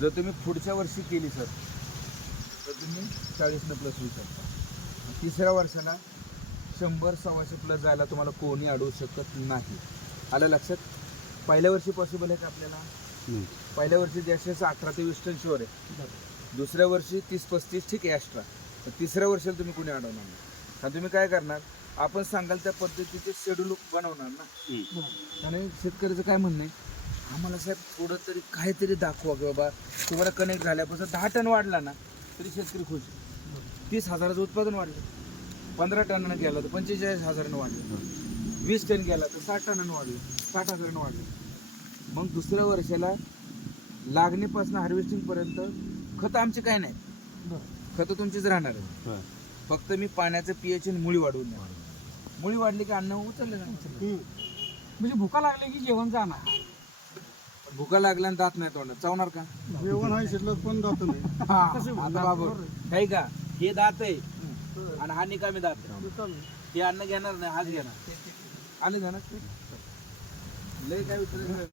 जर तुम्ही पुढच्या वर्षी केली सर तर तुम्ही 40 प्लस होऊ शकता. तिसऱ्या वर्षाला 100-125 प्लस जायला तुम्हाला कोणी अडवू शकत नाही. आलं लक्षात? पहिल्या वर्षी पॉसिबल आहे का आपल्याला? पहिल्या वर्षी जास्तीत 18 ते 20 टन शुअर आहे. दुसऱ्या वर्षी 30-35 ठीक आहे एक्स्ट्रा. तर तिसऱ्या वर्षाला तुम्ही कोणी अडवणार नाही. आणि तुम्ही काय करणार? आपण सांगाल त्या पद्धतीचे शेड्यूल बनवणार ना. आणि शेतकऱ्याचं काय म्हणणं आहे, आम्हाला साहेब थोडं तरी काहीतरी दाखवा की बाबा तुम्हाला कनेक्ट झाल्यापासून 10 टन वाढला ना तरी शेतकरी खुश. 30,000चं उत्पादन वाढलं, 15 टनानं गेलं तर 45,000नं वाढलं, 20 टन गेला तर 60 टनानं वाढलं, 60,000नं वाढलं. मग दुसऱ्या वर्षाला लागणीपासून हार्वेस्टिंगपर्यंत खतं आमचे काय नाही, खतं तुमचीच राहणार आहे. फक्त मी पाण्याचं pH आणि मुळी वाढवून देणार. मुळी वाढली की अन्न उचललं जाणार. म्हणजे भुका लागली की जेवण जाणार. भुका लागल्यानं दात नाही तोंडात चावणार का? जेवण आहे शिल्लक पण जात नाही. आता बाबू काही का हे दात आहे आणि हा निकामी दात आहे. हे अन्न घेणार नाही, हाच घेणार. आलं घेणार लय काय विचार